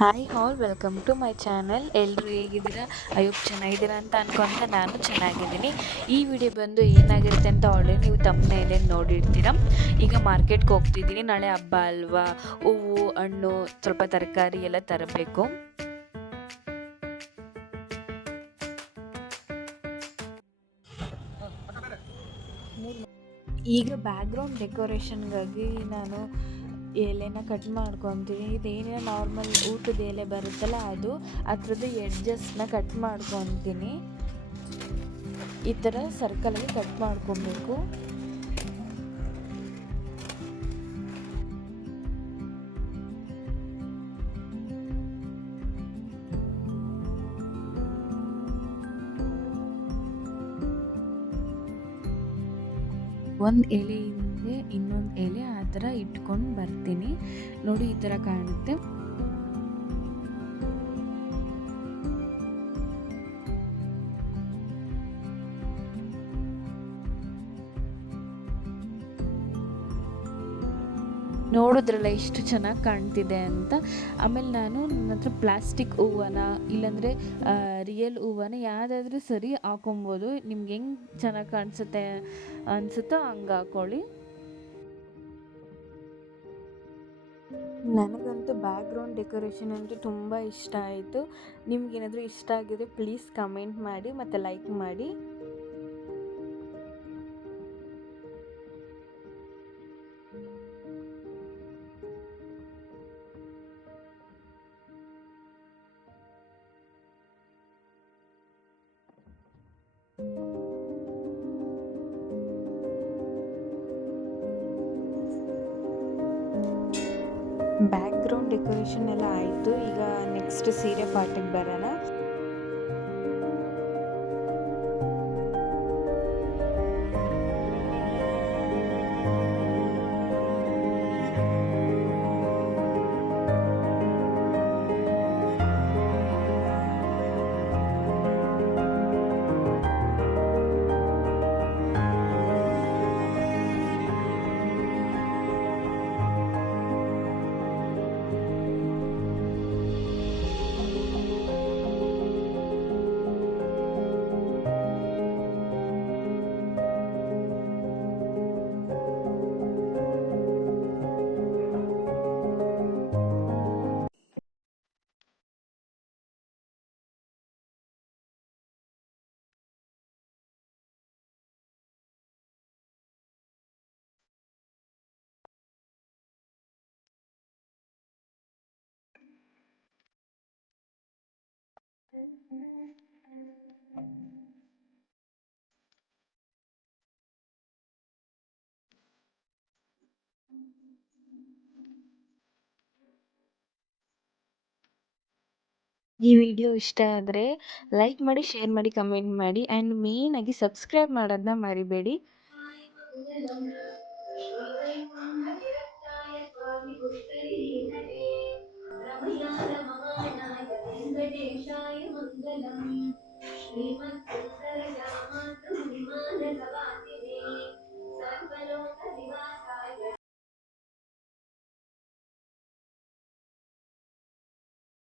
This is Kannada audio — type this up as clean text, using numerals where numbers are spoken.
Hi all welcome to my channel. ಎಲ್ಲರೂ ಹೇಗಿದ್ದೀರಾ? ಚೆನ್ನಾಗಿದ್ದೀರಾ ಅಂತ ಅನ್ಕೊಂತ ನಾನು ಚೆನ್ನಾಗಿದ್ದೀನಿ. ಈ ವಿಡಿಯೋ ಬಂದು ಏನಾಗಿರುತ್ತೆ ಅಂತ ಆಲ್ರೆಡಿ ನೀವು ತಮ್ಮನೇಲೆ ನೋಡಿರ್ತೀರ. ಈಗ ಮಾರ್ಕೆಟ್ಗೆ ಹೋಗ್ತಿದ್ದೀನಿ, ನಾಳೆ ಹಬ್ಬ ಅಲ್ವಾ, ಹೂವು ಹಣ್ಣು ಸ್ವಲ್ಪ ತರಕಾರಿ ಎಲ್ಲ ತರಬೇಕು. ಈಗ ಬ್ಯಾಕ್ಗ್ರೌಂಡ್ ಡೆಕೋರೇಷನ್ಗಾಗಿ ನಾನು ಎಲೆನ ಕಟ್ ಮಾಡ್ಕೊತೀನಿ. ಇದೇನೇನೋ ನಾರ್ಮಲ್ ಊಟದ ಎಲೆ ಬರುತ್ತಲ್ಲ ಅದು, ಅದ್ರದ್ದು ಎಡ್ಜಸ್ನ ಕಟ್ ಮಾಡ್ಕೊತೀನಿ. ಈ ಥರ ಸರ್ಕಲಲ್ಲಿ ಕಟ್ ಮಾಡ್ಕೊಬೇಕು. ಒಂದು ಎಲೆಯಿಂದ ಇನ್ನೊಂದು ಎಲೆ ಆ ಥರ ಇಟ್ಕೊಂಡು ಬರ್ತೀನಿ. ನೋಡಿ, ಈ ಥರ ಕಾಣುತ್ತೆ. ನೋಡಿದ್ರಲ್ಲ ಎಷ್ಟು ಚೆನ್ನಾಗಿ ಕಾಣ್ತಿದೆ ಅಂತ. ಆಮೇಲೆ ನನ್ನ ಹತ್ರ ಪ್ಲಾಸ್ಟಿಕ್ ಹೂವನ ಇಲ್ಲಾಂದರೆ ರಿಯಲ್ ಹೂವನ ಯಾವುದಾದ್ರೂ ಸರಿ ಹಾಕೊಬೋದು. ನಿಮ್ಗೆ ಹೆಂಗೆ ಚೆನ್ನಾಗಿ ಅನಿಸುತ್ತೋ ಹಂಗೆ ಹಾಕ್ಕೊಳ್ಳಿ. ನನಗಂತೂ ಬ್ಯಾಕ್ಗ್ರೌಂಡ್ ಡೆಕೋರೇಷನ್ ಅಂತೂ ತುಂಬ ಇಷ್ಟ ಆಯಿತು. ನಿಮ್ಗೇನಾದರೂ ಇಷ್ಟ ಆಗಿದ್ರೆ ಪ್ಲೀಸ್ ಕಮೆಂಟ್ ಮಾಡಿ ಮತ್ತು ಲೈಕ್ ಮಾಡಿ. ಬ್ಯಾಕ್ಗ್ರೌಂಡ್ ಡೆಕೋರೇಷನ್ ಎಲ್ಲ ಆಯಿತು. ಈಗ ನೆಕ್ಸ್ಟ್ ಸೀರೆ ಪಾರ್ಟಿಗೆ ಬರೋಣ. ಈ ವಿಡಿಯೋ ಇಷ್ಟ ಆದರೆ ಲೈಕ್ ಮಾಡಿ, ಶೇರ್ ಮಾಡಿ, ಕಮೆಂಟ್ ಮಾಡಿ ಆ್ಯಂಡ್ ಮೇಯ್ನಾಗಿ ಸಬ್ಸ್ಕ್ರೈಬ್ ಮಾಡೋದನ್ನ ಮರಿಬೇಡಿ.